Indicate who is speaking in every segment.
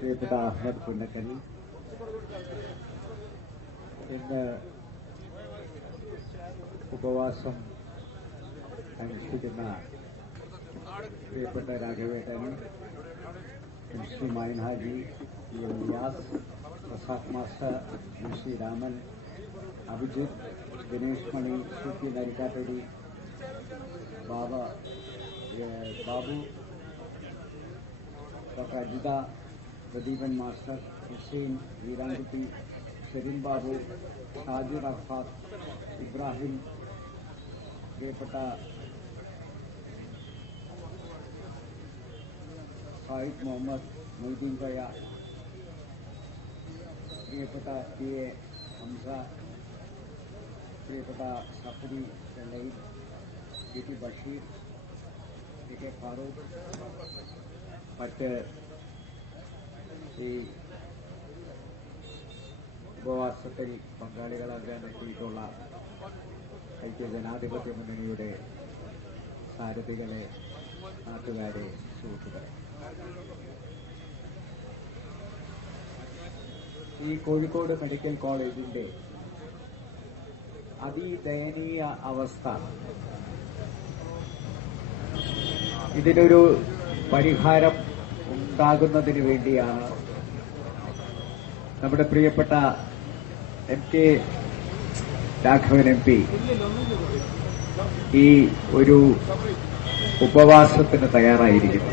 Speaker 1: പ്രിയപ്പെട്ട അഹമ്മദ് പുന്നക്കൽ ഇന്ന് ഉപവാസം അനുഷ്ഠിക്കുന്ന പ്രിയപ്പെട്ട രാഘവേട്ടൻ M Shri മൈൻഹാജി E M Niyas Prasad master M Shri Raman Abhijith Dinesh Mani C P നരിക്കാട്ടടി Baba ഏഹ്, ബാബു ഡോക്ടർ അജിത प्रदीपन मास्टर हुसैन वीरानगुटी शरीन बाबू साजिद अफात इब्राहिम रेपटा साहिद मोहम्मद मोहदीन भया रेपटा के हमजा रेपटा सफरी सलीम बेटी बशीर बेटे फारूक पटेल ഈ ഉപവാസത്തിൽ പങ്കാളികളാകാൻ എത്തിയിട്ടുള്ള ഐക്യ ജനാധിപത്യ മുന്നണിയുടെ സാരഥികളെ നാട്ടുകാരെ സുഹൃത്തുക്കളെ. ഈ കോഴിക്കോട് മെഡിക്കൽ കോളേജിന്റെ അതിദയനീയ അവസ്ഥ ഇതിനൊരു പരിഹാരം ഉണ്ടാകുന്നതിന് വേണ്ടിയാണ് നമ്മുടെ പ്രിയപ്പെട്ട M K Raghavan M P. ഈ ഒരു ഉപവാസത്തിന് തയ്യാറായിരിക്കുന്നു.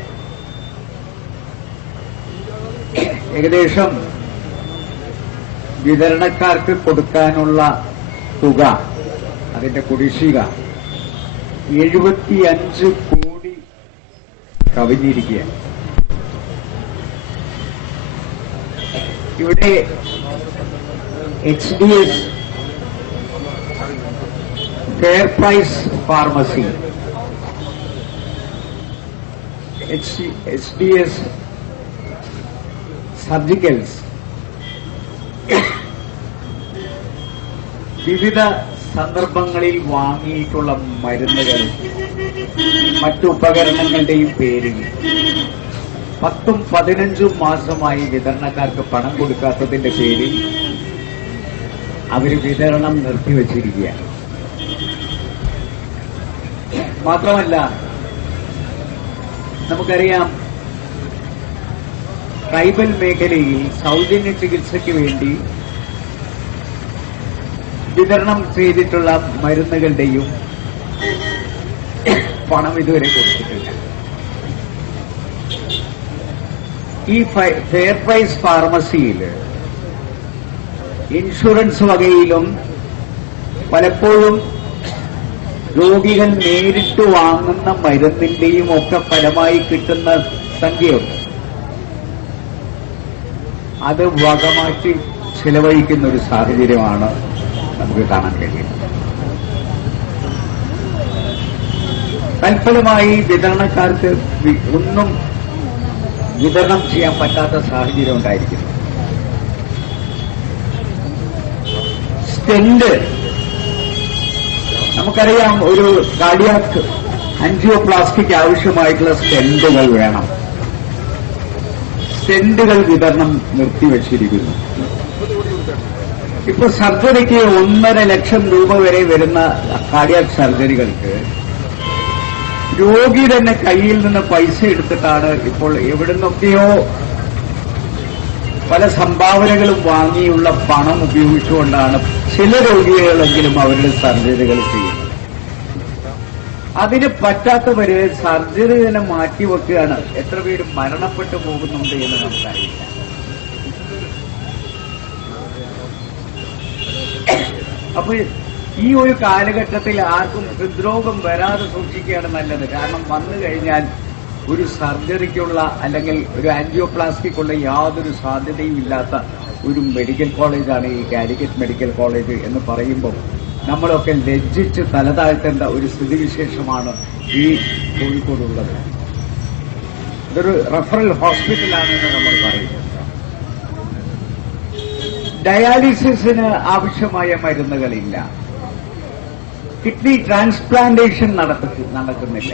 Speaker 1: ഏകദേശം വിതരണക്കാർക്ക് കൊടുക്കാനുള്ള തുക അതിന്റെ കുടിശ്ശിക എഴുപത്തിയഞ്ച് കോടി കവിഞ്ഞിരിക്കുകയാണ്. ഇവിടെ H D S fair price pharmacy H D S surgicals വിവിധ സന്ദർഭങ്ങളിൽ വാങ്ങിയിട്ടുള്ള മരുന്നുകൾ മറ്റു ഉപകരണങ്ങളുടെയും പേരിൽ. പത്തും പതിനഞ്ചും മാസമായി വിതരണക്കാർക്ക് പണം കൊടുക്കാത്തതിന്റെ പേരിൽ അവർ വിതരണം നിർത്തിവച്ചിരിക്കുകയാണ്. മാത്രമല്ല നമുക്കറിയാം ട്രൈബൽ മേഖലയിൽ സൗജന്യ ചികിത്സയ്ക്ക് വേണ്ടി വിതരണം ചെയ്തിട്ടുള്ള മരുന്നുകളുടെയും പണം ഇതുവരെ കൊടുത്തിട്ടില്ല. ഈ ഫെയർ പ്രൈസ് ഫാർമസിയിൽ ഇൻഷുറൻസ് വകയിലും പലപ്പോഴും രോഗികൾ നേരിട്ട് വാങ്ങുന്ന മരുന്നിന്റെയും ഒക്കെ ഫലമായി കിട്ടുന്ന സംഖ്യയുണ്ട്. അത് വകമാറ്റി ചെലവഴിക്കുന്ന ഒരു സാഹചര്യമാണ് നമുക്ക് കാണാൻ കഴിയുന്നത്. തൽഫലമായി വിതരണക്കാർക്ക് ഒന്നും വിതരണം ചെയ്യാൻ പറ്റാത്ത സാഹചര്യം ഉണ്ടായിരിക്കും. സ്റ്റെന്റ് നമുക്കറിയാം ഒരു കാർഡിയാക് ആൻജിയോപ്ലാസ്റ്റിക് ആവശ്യമായിട്ടുള്ള സ്റ്റെന്റുകൾ വേണം. സ്റ്റെന്റുകൾ വിതരണം നിർത്തിവച്ചിരിക്കുന്നു. ഇപ്പൊ സർജറിക്ക് ഒന്നര ലക്ഷം രൂപ വരെ വരുന്ന കാർഡിയാക് സർജറികൾക്ക് രോഗി തന്നെ കയ്യിൽ നിന്ന് പൈസ എടുത്തിട്ടാണ് ഇപ്പോൾ എവിടുന്നൊക്കെയോ പല സംഭാവനകളും വാങ്ങിയുള്ള പണം ഉപയോഗിച്ചുകൊണ്ടാണ് ചില രോഗികളെങ്കിലും അവരുടെ സർജറികൾ ചെയ്യുന്നത്. അതിന് പറ്റാത്തവര് സർജറി തന്നെ മാറ്റിവെക്കുകയാണ് എത്ര പേര് മരണപ്പെട്ടു പോകുന്നുണ്ട് എന്ന് നമുക്കറിയില്ല. അപ്പൊ ഈ ഒരു കാലഘട്ടത്തിൽ ആർക്കും ഹൃദ്രോഗം വരാതെ സൂക്ഷിക്കുകയാണ് നല്ലത്. കാരണം വന്നു കഴിഞ്ഞാൽ ഒരു സർജറിക്കുള്ള അല്ലെങ്കിൽ ഒരു ആൻജിയോപ്ലാസ്റ്റിക്കുള്ള യാതൊരു സാധ്യതയും ഇല്ലാത്ത ഒരു മെഡിക്കൽ കോളേജാണ് ഈ കാലിക്കറ്റ് മെഡിക്കൽ കോളേജ് എന്ന് പറയുമ്പോൾ നമ്മളൊക്കെ ലജ്ജിച്ച് തലതാഴ്ത്തേണ്ട ഒരു സ്ഥിതിവിശേഷമാണ് ഈ കോഴിക്കോടുള്ളത്. ഇതൊരു റഫറൽ ഹോസ്പിറ്റലാണെന്ന് നമ്മൾ പറയുന്നത് ഡയാലിസിസിന് ആവശ്യമായ മരുന്നുകളില്ല. കിഡ്നി ട്രാൻസ്പ്ലാന്റേഷൻ നടക്കുന്നില്ല.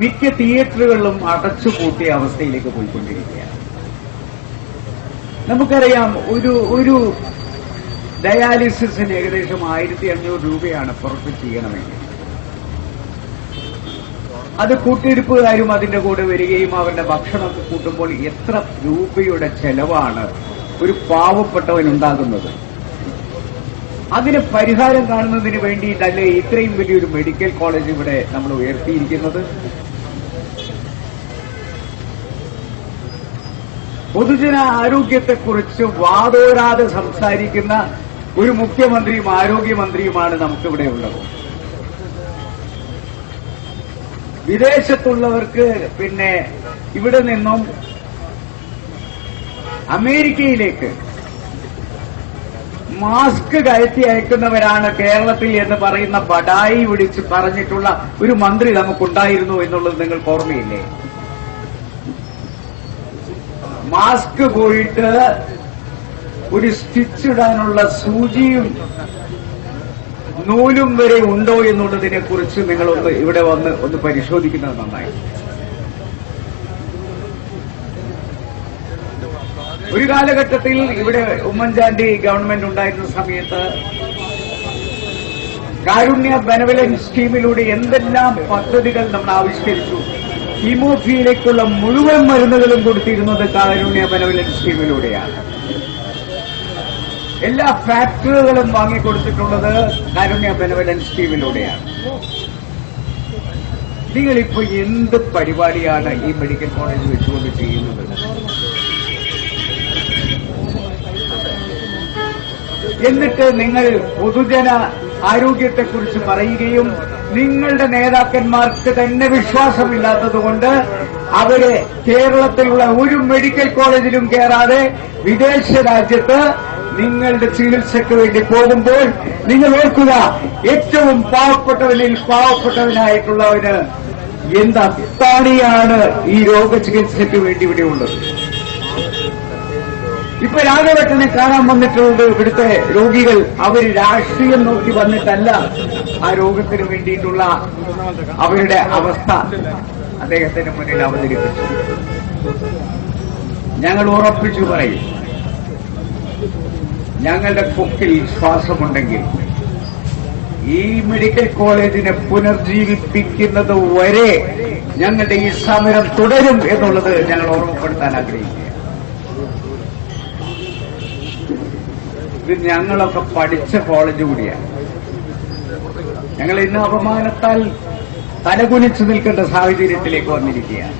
Speaker 1: മിക്ക തിയേറ്ററുകളിലും അടച്ചുപൂട്ടിയ അവസ്ഥയിലേക്ക് പോയിക്കൊണ്ടിരിക്കുകയാണ്. നമുക്കറിയാം ഒരു ഒരു ഡയാലിസിസിന് ഏകദേശം ആയിരത്തി അഞ്ഞൂറ് രൂപയാണ് പുറത്ത് ചെയ്യണമെങ്കിൽ. അത് കൂട്ടിരിപ്പുകാരും അതിന്റെ കൂടെ വരികയും അവരുടെ ഭക്ഷണമൊക്കെ കൂട്ടുമ്പോൾ എത്ര രൂപയുടെ ചെലവാണ് ഒരു പാവപ്പെട്ടവനുണ്ടാകുന്നത് അതിന് പരിഹാരം കാണുന്നതിന് വേണ്ടിയിട്ടല്ലേ ഇത്രയും വലിയൊരു മെഡിക്കൽ കോളേജ് ഇവിടെ നമ്മൾ ഉയർത്തിയിരിക്കുന്നത്? പൊതുജന ആരോഗ്യത്തെക്കുറിച്ച് വാതോരാതെ സംസാരിക്കുന്ന ഒരു മുഖ്യമന്ത്രിയും ആരോഗ്യമന്ത്രിയുമാണ് നമുക്കിവിടെ ഉള്ളത്. വിദേശത്തുള്ളവർക്ക് പിന്നെ ഇവിടെ നിന്നും അമേരിക്കയിലേക്ക് മാസ്ക് കയറ്റി അയക്കുന്നവരാണ് കേരളത്തിൽ എന്ന് പറയുന്ന ബഡായി വിളിച്ച് പറഞ്ഞിട്ടുള്ള ഒരു മന്ത്രി നമുക്കുണ്ടായിരുന്നു എന്നുള്ളത് നിങ്ങൾക്ക് ഓർമ്മയില്ലേ? മാസ്ക് പോയിട്ട് ഒരു സ്റ്റിച്ച് ഇടാനുള്ള സൂചിയും നൂലും വരെ ഉണ്ടോ എന്നുള്ളതിനെ കുറിച്ച് നിങ്ങളൊന്ന് ഇവിടെ വന്ന് ഒന്ന് പരിശോധിക്കുന്നത് നന്നായി. ഒരു കാലഘട്ടത്തിൽ ഇവിടെ ഉമ്മൻചാണ്ടി ഗവൺമെന്റ് ഉണ്ടായിരുന്ന സമയത്ത് കാരുണ്യ ബെനവലൻസ് സ്കീമിലൂടെ എന്തെല്ലാം പദ്ധതികൾ നമ്മൾ ആവിഷ്കരിച്ചു? ഹീമോഫിയിലേക്കുള്ള മുഴുവൻ മരുന്നുകളും കൊടുത്തിരുന്നത് കാരുണ്യ ബെനവലൻസ് സ്കീമിലൂടെയാണ്. എല്ലാ ഫാക്ടറികളും വാങ്ങിക്കൊടുത്തിട്ടുള്ളത് കാരുണ്യ ബെനവലൻസ് സ്കീമിലൂടെയാണ്. നിങ്ങളിപ്പോ എന്ത് പരിപാടിയാണ് ഈ മെഡിക്കൽ കോളേജ് വെച്ചുകൊണ്ട് ചെയ്യുന്നത്? എന്നിട്ട് നിങ്ങൾ പൊതുജന ആരോഗ്യത്തെക്കുറിച്ച് പറയുകയും നിങ്ങളുടെ നേതാക്കന്മാർക്ക് തന്നെ വിശ്വാസമില്ലാത്തതുകൊണ്ട് അവരെ കേരളത്തിലുള്ള ഒരു മെഡിക്കൽ കോളേജിലും കയറാതെ വിദേശ രാജ്യത്ത് നിങ്ങളുടെ ചികിത്സയ്ക്ക് വേണ്ടി പോകുമ്പോൾ നിങ്ങൾ ഓർക്കുക ഏറ്റവും പാവപ്പെട്ടവരിൽ പാവപ്പെട്ടവനായിട്ടുള്ളവന് എന്ത് അത്താണിയാണ് ഈ രോഗചികിത്സയ്ക്ക് വേണ്ടി ഇവിടെ ഉള്ളത്. ഇപ്പൊ രാഘവട്ടനെ കാണാൻ വന്നിട്ടുള്ളത് ഇവിടുത്തെ രോഗികൾ. അവർ രാഷ്ട്രീയം നോക്കി വന്നിട്ടല്ല ആ രോഗത്തിന് വേണ്ടിയിട്ടുള്ള അവരുടെ അവസ്ഥ അദ്ദേഹത്തിന്റെ മുന്നിൽ അവതരിപ്പിച്ചു. ഞങ്ങൾ ഉറപ്പിച്ചു പറയും ഞങ്ങളുടെ കൊക്കിൽ ശ്വാസമുണ്ടെങ്കിൽ ഈ മെഡിക്കൽ കോളേജിനെ പുനർജീവിപ്പിക്കുന്നത് വരെ ഞങ്ങളുടെ ഈ സമരം തുടരും എന്നുള്ളത് ഞങ്ങൾ ഓർമ്മപ്പെടുത്താൻ ആഗ്രഹിക്കുക ഇത് ഞങ്ങളൊക്കെ പഠിച്ച കോളേജ് കൂടിയാണ്. ഞങ്ങൾ ഇന്ന് അപമാനത്താൽ തലകുനിച്ചു നിൽക്കേണ്ട സാഹചര്യത്തിലേക്ക് വന്നിരിക്കുകയാണ്.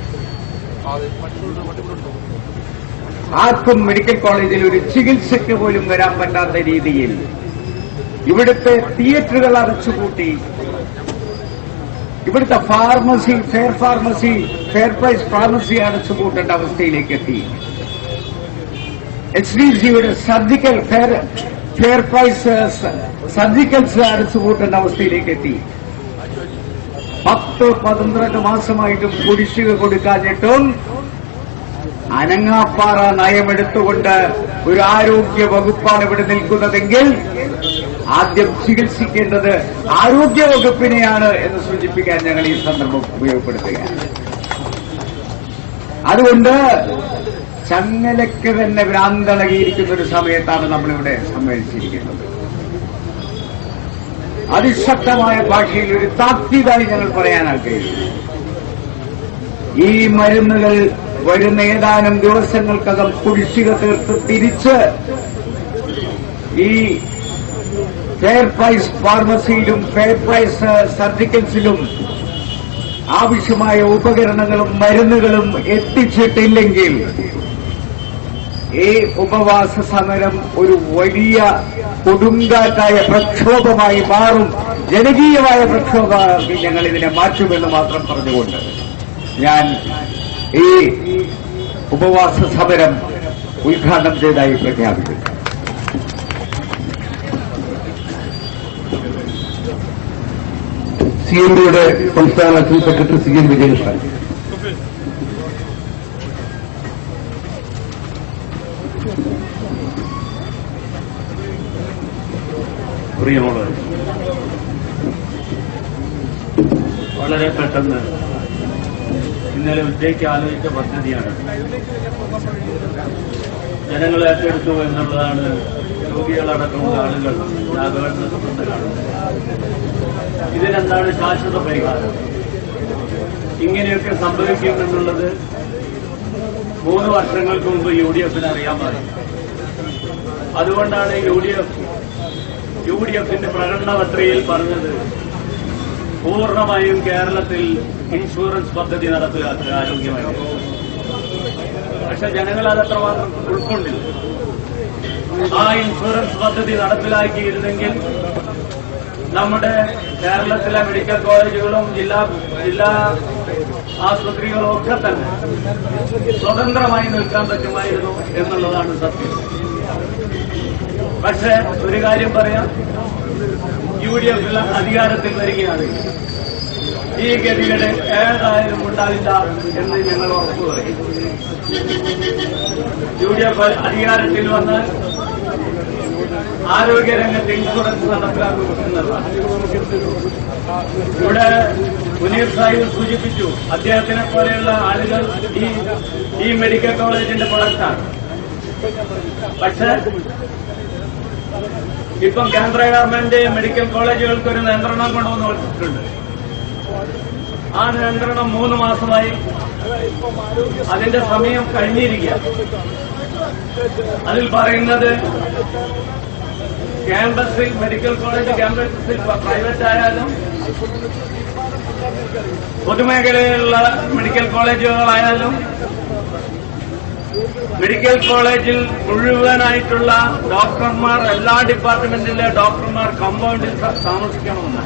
Speaker 1: ആർക്കും മെഡിക്കൽ കോളേജിൽ ഒരു ചികിത്സയ്ക്ക് പോലും വരാൻ പറ്റാത്ത രീതിയിൽ ഇവിടുത്തെ തിയേറ്ററുകൾ അടച്ചുപൂട്ടി. ഇവിടുത്തെ pharmacy fair pharmacy fair price pharmacy അടച്ചുപൂട്ടേണ്ട അവസ്ഥയിലേക്ക് എത്തി. എച്ച് ഡി ജിയുടെ surgical fair fair price surgicals അടച്ചുപൂട്ടേണ്ട അവസ്ഥയിലേക്ക് എത്തി പത്ത് പന്ത്രണ്ട് മാസമായിട്ടും കുടിശ്ശിക കൊടുക്കാഞ്ഞിട്ടും അനങ്ങാപ്പാറ നയമെടുത്തുകൊണ്ട് ഒരു ആരോഗ്യ വകുപ്പാണ് ഇവിടെ നിൽക്കുന്നതെങ്കിൽ ആദ്യം ചികിത്സിക്കേണ്ടത് ആരോഗ്യ വകുപ്പിനെയാണ് എന്ന് സൂചിപ്പിക്കാൻ ഞങ്ങൾ ഈ സന്ദർഭം ഉപയോഗപ്പെടുത്തുകയാണ്. അതുകൊണ്ട് ചങ്ങലയ്ക്ക് തന്നെ ഭ്രാന്തളകിയിരിക്കുന്ന ഒരു സമയത്താണ് നമ്മളിവിടെ സമ്മേളിച്ചിരിക്കുന്നത്. അതിശക്തമായ ഭാഷയിൽ ഒരു താക്കീതായി ഞങ്ങൾ പറയാൻ ആഗ്രഹിക്കുന്നു ഈ മരുന്നുകൾ വരുന്ന ഏതാനും ദിവസങ്ങൾക്കകം കുടിശ്ശിക തീർത്ത് തിരിച്ച് ഈ ഫെയർ പ്രൈസ് ഫാർമസിയിലും ഫെയർ പ്രൈസ് സർജിക്കൽസിലും ആവശ്യമായ ഉപകരണങ്ങളും മരുന്നുകളും എത്തിച്ചിട്ടില്ലെങ്കിൽ ഈ ഉപവാസ സമരം ഒരു വലിയ കൊടുങ്കാറ്റായ പ്രക്ഷോഭമായി മാറും. ജനകീയമായ പ്രക്ഷോഭമാക്കി ഞങ്ങൾ ഇതിനെ മാറ്റുമെന്ന് മാത്രം പറഞ്ഞുകൊണ്ട് ഞാൻ ഈ ഉപവാസ സമരം ഉദ്ഘാടനം ചെയ്തായി പ്രഖ്യാപിക്കുന്നു.
Speaker 2: സി എം ഡിയുടെ സംസ്ഥാന chief secretary C M Vijayakrishnan.
Speaker 3: വളരെ പെട്ടെന്ന് ഇന്നലെ ഉച്ചയ്ക്ക് ആലോചിച്ച പദ്ധതിയാണ്. ജനങ്ങളെ ഏറ്റെടുത്തു എന്നുള്ളതാണ് രോഗികളടക്കമുള്ള ആളുകൾ കാണുന്നത്. ഇതിനെന്താണ് ശാശ്വത പരിഹാരം? ഇങ്ങനെയൊക്കെ സംഭവിക്കും എന്നുള്ളത് മൂന്ന് വർഷങ്ങൾക്ക് മുമ്പ് യു ഡി എഫിന് അറിയാമായിരുന്നു. അതുകൊണ്ടാണ് U D F U D എഫിന്റെ പ്രകടന പത്രികയിൽ പറഞ്ഞത് പൂർണമായും കേരളത്തിൽ ഇൻഷുറൻസ് പദ്ധതി നടപ്പിലാക്കുക ആരോഗ്യമായി. പക്ഷെ ജനങ്ങൾ അതത്രമാത്രം ഉൾക്കൊണ്ടില്ല. ആ ഇൻഷുറൻസ് പദ്ധതി നടപ്പിലാക്കിയിരുന്നെങ്കിൽ നമ്മുടെ കേരളത്തിലെ മെഡിക്കൽ കോളേജുകളും ജില്ലാ ജില്ലാ ആശുപത്രികളും ഒക്കെ തന്നെ സ്വതന്ത്രമായി നിൽക്കാൻ പറ്റുമായിരുന്നു എന്നുള്ളതാണ് സത്യം. പക്ഷെ ഒരു കാര്യം പറയാം. യു ഡി അധികാരത്തിൽ വരികയാണ്. ഈ ഗതികേട് ഏതായാലും ഉണ്ടാവില്ല എന്ന് ഞങ്ങൾ ഉറപ്പു പറയും. യു ഡി എഫ് അധികാരത്തിൽ വന്ന് ആരോഗ്യരംഗത്ത് ഇൻഷുറൻസ് നടപ്പിലാക്കി കൊടുക്കുന്നതാണ് ഇവിടെ മുനീർ സാഹിബ് സൂചിപ്പിച്ചു അദ്ദേഹത്തിനെ പോലെയുള്ള ആളുകൾ ഈ ഈ മെഡിക്കൽ കോളേജിന്റെ പ്രൊഡക്റ്റാണ്. പക്ഷേ ഇപ്പം കേന്ദ്ര ഗവൺമെന്റ് മെഡിക്കൽ കോളേജുകൾക്ക് ഒരു നിയന്ത്രണം കൊണ്ടുവന്ന് വെച്ചിട്ടുണ്ട്. ആ നിയന്ത്രണം മൂന്ന് മാസമായി അതിന്റെ സമയം കഴിഞ്ഞിരിക്കുക. അതിൽ പറയുന്നത് ക്യാമ്പസിൽ മെഡിക്കൽ കോളേജ് ക്യാമ്പസിൽ പ്രൈവറ്റ് ആയാലും പൊതുമേഖലയിലുള്ള മെഡിക്കൽ കോളേജുകളായാലും മെഡിക്കൽ കോളേജിൽ മുഴുവനായിട്ടുള്ള ഡോക്ടർമാർ എല്ലാ ഡിപ്പാർട്ട്മെന്റിലെ ഡോക്ടർമാർ കമ്പൗണ്ടിൽ താമസിക്കണമെന്ന്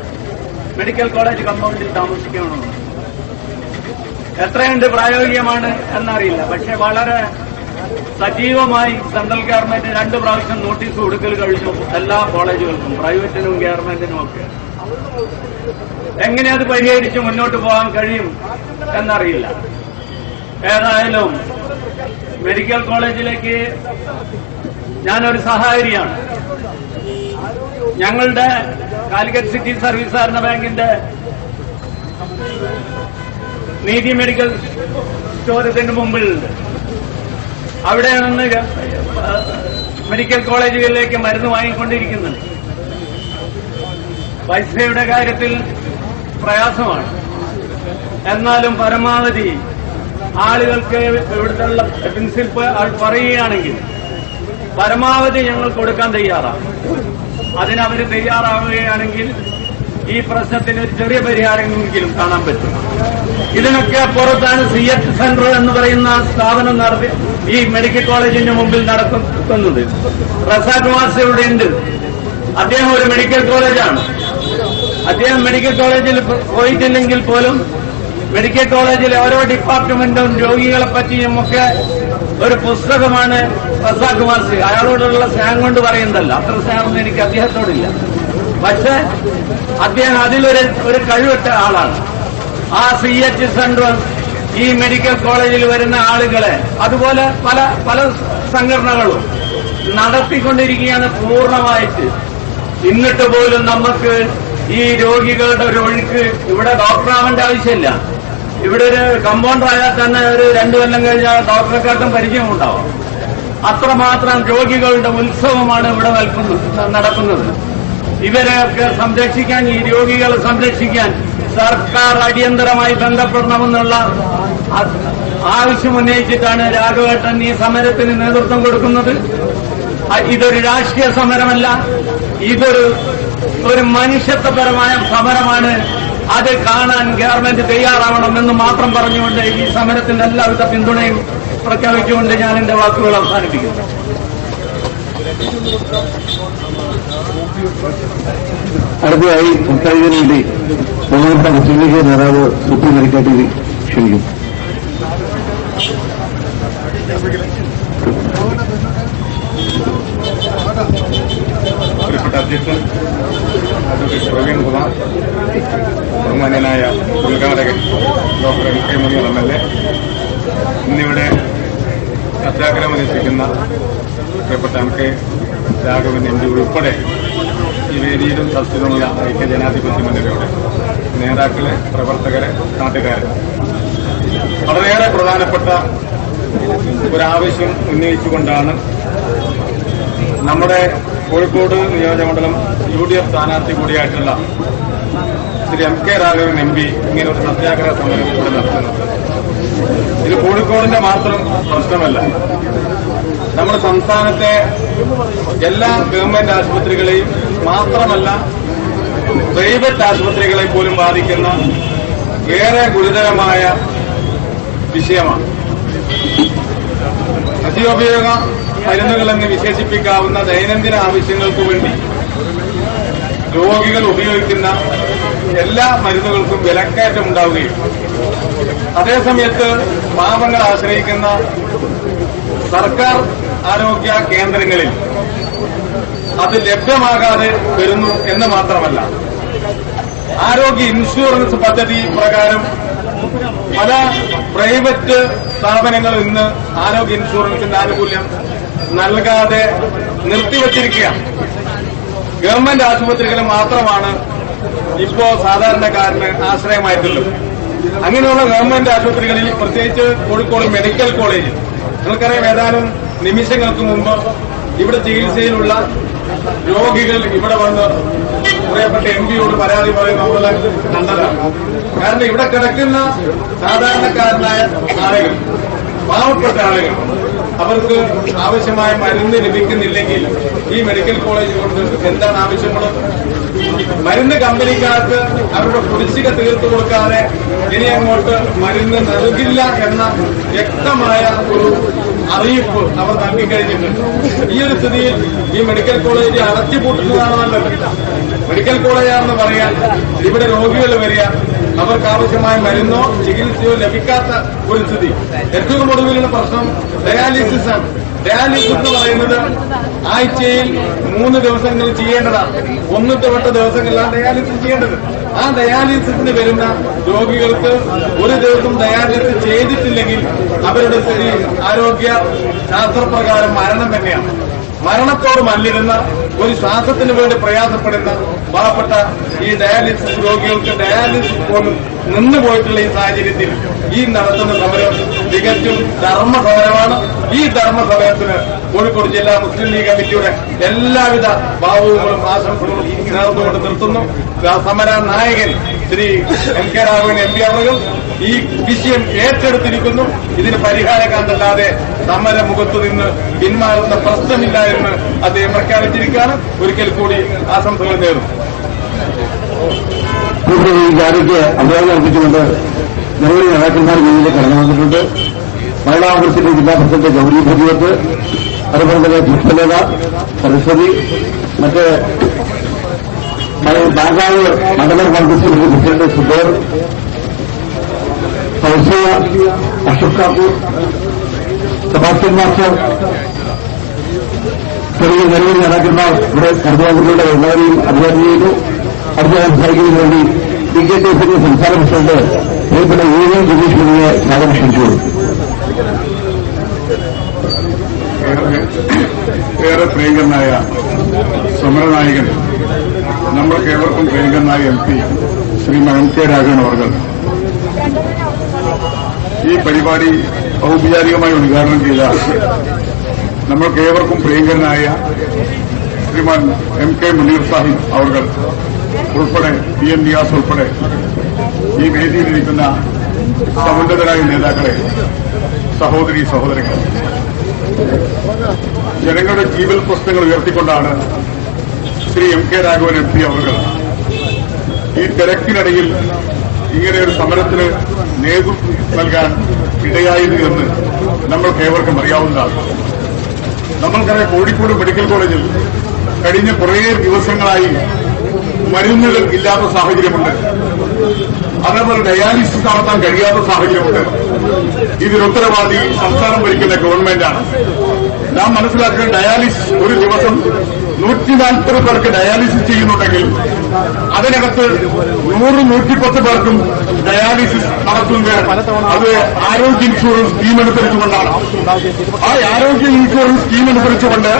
Speaker 3: മെഡിക്കൽ കോളേജ് കമ്പൗണ്ടിൽ താമസിക്കണമെന്ന് എത്രയുണ്ട് പ്രായോഗികമാണ് എന്നറിയില്ല. പക്ഷെ വളരെ സജീവമായി സെൻട്രൽ ഗവൺമെന്റ് രണ്ട് പ്രാവശ്യം നോട്ടീസ് കൊടുക്കൽ കഴിച്ചു എല്ലാ കോളേജുകൾക്കും പ്രൈവറ്റിനും ഗവൺമെന്റിനും ഒക്കെ. എങ്ങനെ അത് പരിഹരിച്ച് മുന്നോട്ട് പോകാൻ കഴിയും എന്നറിയില്ല. ഏതായാലും മെഡിക്കൽ കോളേജിലേക്ക് ഞാനൊരു സഹായരിയാണ് ഞങ്ങളുടെ കാലിക്കറ്റ് സിറ്റി സർവീസ് സഹകരണ ബാങ്കിന്റെ നീതി മെഡിക്കൽ സ്റ്റോറത്തിന് മുമ്പിൽ അവിടെ നിന്ന് മെഡിക്കൽ കോളേജുകളിലേക്ക് മരുന്ന് വാങ്ങിക്കൊണ്ടിരിക്കുന്നുണ്ട്. പൈസയുടെ കാര്യത്തിൽ പ്രയാസമാണ്. എന്നാലും പരമാവധി ആളുകൾക്ക് ഇവിടുത്തെ പ്രിൻസിപ്പൽ പറയുകയാണെങ്കിൽ പരമാവധി ഞങ്ങൾ കൊടുക്കാൻ തയ്യാറാണ്. അതിനവർ തയ്യാറാവുകയാണെങ്കിൽ ഈ പ്രശ്നത്തിന് ഒരു ചെറിയ പരിഹാരമെങ്കിലും കാണാൻ പറ്റും. ഇതിനൊക്കെ പുറത്താണ് സി എച്ച് സെന്റർ എന്ന് പറയുന്ന സ്ഥാപനം നടത്തി ഈ മെഡിക്കൽ കോളേജിന്റെ മുമ്പിൽ നടക്കുന്നത് റസാഖ് മാസ്റ്റർ ഇവിടെ ഉണ്ട്. അദ്ദേഹം ഒരു മെഡിക്കൽ കോളേജാണ് അദ്ദേഹം മെഡിക്കൽ കോളേജിൽ പോയിട്ടില്ലെങ്കിൽ പോലും മെഡിക്കൽ കോളേജിലെ ഓരോ ഡിപ്പാർട്ട്മെന്റും രോഗികളെ പറ്റിയും ഒക്കെ ഒരു പുസ്തകമാണ് പ്രസാദ് കുമാർ സിംഗ് അയാളോടുള്ള സ്നേഹം കൊണ്ട് പറയുന്നതല്ല. അത്ര സ്നേഹമൊന്നും എനിക്ക് അദ്ദേഹത്തോടില്ല. പക്ഷെ അദ്ദേഹം അതിലൊരു ഒരു കഴിവറ്റ ആളാണ്. ആ സി എച്ച് സെന്റർ ഈ മെഡിക്കൽ കോളേജിൽ വരുന്ന ആളുകളെ അതുപോലെ പല പല സംഘടനകളും നടത്തിക്കൊണ്ടിരിക്കുകയാണ് പൂർണമായിട്ട്. എന്നിട്ട് പോലും നമുക്ക് ഈ രോഗികളുടെ ഒരു ഒഴുക്ക് ഇവിടെ ഡോക്ടറാവേണ്ട ആവശ്യമില്ല. ഇവിടെ ഒരു കമ്പൗണ്ടർ ആയാൽ തന്നെ ഒരു രണ്ടു കൊല്ലം കഴിഞ്ഞാൽ ഡോക്ടറെക്കാട്ടും പരിചയമുണ്ടാവും. അത്രമാത്രം രോഗികളുടെ ഉത്സവമാണ് ഇവിടെ നടക്കുന്നത്. ഇവരെയൊക്കെ സംരക്ഷിക്കാൻ ഈ രോഗികളെ സംരക്ഷിക്കാൻ സർക്കാർ അടിയന്തരമായി ബന്ധപ്പെടണമെന്നുള്ള ആവശ്യമുന്നയിച്ചിട്ടാണ് രാഘവേട്ടൻ ഈ സമരത്തിന് നേതൃത്വം കൊടുക്കുന്നത്. ഇതൊരു രാഷ്ട്രീയ സമരമല്ല ഇതൊരു ഒരു മനുഷ്യത്വപരമായ സമരമാണ് അത് കാണാൻ ഗവൺമെന്റ് തയ്യാറാവണമെന്ന് മാത്രം പറഞ്ഞുകൊണ്ട് ഈ സമരത്തിന്റെ എല്ലാവിധ പിന്തുണയും പ്രഖ്യാപിച്ചുകൊണ്ട് ഞാൻ എന്റെ വാക്കുകൾ അവസാനിപ്പിക്കുന്നു.
Speaker 2: അടുത്തതായി സംസാരിക്കുന്നതിന് വേണ്ടി ബഹുമാനപ്പെട്ട മുസ്ലിം ലീഗ് നേതാവ് സുപ്രീം മെഡിക്കൽ ടി വി ക്ഷണിക്കും
Speaker 4: പ്രിയപ്പെട്ട അധ്യക്ഷൻ അഡ്വക്കേറ്റ് പ്രവീൺ കുമാർ ബഹുമാന്യനായ ഉദ്ഘാടകൻ doctor M K Munir M L A. ഇന്നിവിടെ സത്യാഗ്രഹം അനുഷ്ഠിക്കുന്ന പ്രിയപ്പെട്ട M K Raghavan M G ഉൾപ്പെടെ ഈ വേദിയിലും സത്യമുള്ള ഐക്യ ജനാധിപത്യ മുന്നണിയുടെ നേതാക്കളെ പ്രവർത്തകരെ നാട്ടുകാരെ. വളരെയേറെ പ്രധാനപ്പെട്ട ഒരാവശ്യം ഉന്നയിച്ചുകൊണ്ടാണ് നമ്മുടെ കോഴിക്കോട് നിയോജകമണ്ഡലം യു ഡി എഫ് സ്ഥാനാർത്ഥി കൂടിയായിട്ടുള്ള Shri M K Raghavan M P ഇങ്ങനെ ഒരു സത്യാഗ്രഹ സമരം ഇവിടെ നടത്തുന്നത് ഇത് കോഴിക്കോടിന്റെ മാത്രം പ്രശ്നമല്ല. നമ്മുടെ സംസ്ഥാനത്തെ എല്ലാ ഗവൺമെന്റ് ആശുപത്രികളെയും മാത്രമല്ല പ്രൈവറ്റ് ആശുപത്രികളെ പോലും ബാധിക്കുന്ന ഏറെ ഗുരുതരമായ വിഷയമാണ്. നിത്യോപയോഗ മരുന്നുകളെന്ന് വിശേഷിപ്പിക്കാവുന്ന ദൈനംദിന ആവശ്യങ്ങൾക്കു വേണ്ടി രോഗികൾ ഉപയോഗിക്കുന്ന എല്ലാ മരുന്നുകൾക്കും വിലക്കയറ്റം ഉണ്ടാവുകയും അതേസമയത്ത് പാവങ്ങൾ ആശ്രയിക്കുന്ന സർക്കാർ ആരോഗ്യ കേന്ദ്രങ്ങളിൽ അത് ലഭ്യമാകാതെ വരുന്നു എന്ന് മാത്രമല്ല. ആരോഗ്യ ഇൻഷുറൻസ് പദ്ധതി പ്രകാരം പല പ്രൈവറ്റ് സ്ഥാപനങ്ങൾ ഇന്ന് ആരോഗ്യ ഇൻഷുറൻസിന്റെ ആനുകൂല്യം നൽകാതെ നിർത്തിവച്ചിരിക്കുകയാണ് ഗവൺമെന്റ് ആശുപത്രികൾ മാത്രമാണ് ഇപ്പോ സാധാരണക്കാരന് ആശ്രയമായിട്ടുള്ളത് അങ്ങനെയുള്ള ഗവൺമെന്റ് ആശുപത്രികളിൽ പ്രത്യേകിച്ച് കോഴിക്കോട് മെഡിക്കൽ കോളേജിൽ നിങ്ങൾക്കറിയാം ഏതാനും നിമിഷങ്ങൾക്ക് മുമ്പ് ഇവിടെ ചികിത്സയിലുള്ള രോഗികൾ ഇവിടെ വന്ന് പ്രിയപ്പെട്ട എം പിയോട് പരാതി പറയും നമ്മൾ കണ്ടതാണ്. കാരണം ഇവിടെ കിടക്കുന്ന സാധാരണക്കാരനായ ആളുകൾ പാവപ്പെട്ട ആളുകൾ അവർക്ക് ആവശ്യമായ മരുന്ന് ലഭിക്കുന്നില്ലെങ്കിൽ ഈ മെഡിക്കൽ കോളേജ് കൊണ്ട് എന്താണ് ആവശ്യമുള്ളത്? മരുന്ന് കമ്പനിക്കാർക്ക് അവരുടെ കുടിശ്ശിക തീർത്തു കൊടുക്കാതെ ഇനി അങ്ങോട്ട് മരുന്ന് നൽകില്ല എന്ന വ്യക്തമായ ഒരു അറിയിപ്പ് അവർ നൽകിക്കഴിഞ്ഞിട്ടുണ്ട്. ഈ ഒരു സ്ഥിതിയിൽ ഈ മെഡിക്കൽ കോളേജ് അടച്ചുപൂട്ടുന്നതാണ് നല്ലത് മെഡിക്കൽ കോളേജാണെന്ന് പറയാൻ ഇവിടെ രോഗികൾ വരിക അവർക്ക് ആവശ്യമായ മരുന്നോ ചികിത്സയോ ലഭിക്കാത്ത ഒരു സ്ഥിതി. ഏറ്റവും ഒടുവിലുള്ള പ്രശ്നം ഡയാലിസിസ് ആണ്. ഡയാലിസിസ് എന്ന് പറയുന്നത് ആഴ്ചയിൽ മൂന്ന് ദിവസങ്ങൾ ചെയ്യേണ്ടതാണ്. ഒന്നിട്ട് വട്ട ദിവസങ്ങളിലാണ് ഡയാലിസിസ് ചെയ്യേണ്ടത്. ആ ഡയാലിസിസിന് വരുന്ന രോഗികൾക്ക് ഒരു ദിവസം ഡയാലിസിസ് ചെയ്തിട്ടില്ലെങ്കിൽ അവരുടെ സ്ഥിതി ആരോഗ്യ ശാസ്ത്രപ്രകാരം മരണം തന്നെയാണ്. മരണത്തോട് മല്ലിടുന്ന ഒരു ശ്വാസത്തിന് വേണ്ടി പ്രയാസപ്പെടുന്ന പാവപ്പെട്ട ഈ ഡയാലിസിസ് രോഗികൾക്ക് ഡയാലിസിസ് പോലും നിന്നു പോയിട്ടുള്ള ഈ സാഹചര്യത്തിൽ ഈ നടത്തുന്ന സമരം തികച്ചും ധർമ്മ സമരമാണ് ഈ ധർമ്മ സമരത്തിന് കോഴിക്കോട് ജില്ലാ മുസ്ലിം ലീഗ് കമ്മിറ്റിയുടെ എല്ലാവിധ ഭാവങ്ങളും ആശംസകളും നേർന്നുകൊണ്ട് നിർത്തുന്നു. സമര നായകൻ Shri M K Raghavan M P അവർ ഈ വിഷയം ഏറ്റെടുത്തിരിക്കുന്നു. ഇതിന് പരിഹാരം കണ്ടല്ലാതെ സമര മുഖത്തു നിന്ന് പിന്മാറുന്ന പ്രശ്നമില്ല എന്ന് അദ്ദേഹം പ്രഖ്യാപിച്ചിരിക്കുകയാണ്. ഒരിക്കൽ കൂടി ആശംസകൾ നേരുന്നു.
Speaker 2: ജാഥയ്ക്ക് അഭിവാദ്യം അർപ്പിച്ചുകൊണ്ട് നിരവധി നേതാക്കന്മാർ വേദിയിൽ കടന്നു വന്നിട്ടുണ്ട്. മഹിളാ കോൺഗ്രസിന്റെ ജില്ലാ പ്രസിഡന്റ് ഗൗരി ഭഗവത് അതുപോലെ തന്നെ പുഷ്പലത സരസ്വതി മറ്റ് ബാങ്കാവ് മണ്ഡലം കോൺഗ്രസിന്റെ president Zubair Fousiya Kappur Sebastian master ചെറിയ നിലവിൽ നേതാക്കന്മാർ ഇവിടെ കർദ്ദാപുരങ്ങളുടെ എല്ലാവരെയും അഭിവാദ്യം ചെയ്തു അടുത്ത സംസാരിക്കുന്നതിന് വേണ്ടി ബി കെ ടി എഫിന്റെ സംസ്ഥാന പ്രസിഡന്റ് പ്രിയപ്പെട്ട എ ജഗീഷ് മുനിയെ സ്വാഗതം ക്ഷണിച്ചു
Speaker 4: ഏറെ പ്രിയങ്കരനായ സമരനായകൻ നമ്മൾക്ക് ഏവർക്കും പ്രിയങ്കരനായ എം പി ശ്രീ മഹൻ കെ രാഘവൻ അവർ ഈ പരിപാടി ഔപചാരികമായി ഉദ്ഘാടനം ചെയ്ത നമ്മൾക്ക് ഏവർക്കും പ്രിയങ്കരനായ ശ്രീമാൻ എം കെ മുനീർ സാഹിബ് അവർ ഉൾപ്പെടെ പി എൻ നിയാസ് ഉൾപ്പെടെ ഈ വേദിയിലിരിക്കുന്ന സമുന്നതരായ നേതാക്കളെ സഹോദരി സഹോദരങ്ങൾ ജനങ്ങളുടെ ജീവൽ പ്രശ്നങ്ങൾ ഉയർത്തിക്കൊണ്ടാണ് Shri M K Raghavan M P അവർ ഈ തിരക്കിനിടയിൽ ഇങ്ങനെ ഒരു സമരത്തിന് നേതൃത്വം നൽകാൻ ഇടയായത് എന്ന് നമ്മൾക്ക് ഏവർക്കും അറിയാവുന്നതാണ്. നമ്മൾക്കറിയാം കോഴിക്കോട് മെഡിക്കൽ കോളേജിൽ കഴിഞ്ഞ കുറേ ദിവസങ്ങളായി മരുന്നുകൾ ഇല്ലാത്ത സാഹചര്യമുണ്ട്. അതേപോലെ ഡയാലിസിസ് നടത്താൻ കഴിയാത്ത സാഹചര്യമുണ്ട്. ഇതിനുത്തരവാദി സംസ്ഥാനം ഭരിക്കുന്ന ഗവൺമെന്റാണ്. നാം മനസ്സിലാക്കുന്ന ഡയാലിസിസ് ഒരു ദിവസം നൂറ്റി നാൽപ്പത് പേർക്ക് ഡയാലിസിസ് ചെയ്യുന്നുണ്ടെങ്കിൽ അതിനകത്ത് നൂറ് നൂറ്റിപ്പത്ത് പേർക്കും ഡയാലിസിസ് നടത്തുന്നത് അത് ആരോഗ്യ ഇൻഷുറൻസ് സ്കീം അനുസരിച്ചുകൊണ്ടാണ്. ആ ആരോഗ്യ ഇൻഷുറൻസ് സ്കീം അനുസരിച്ചുകൊണ്ട്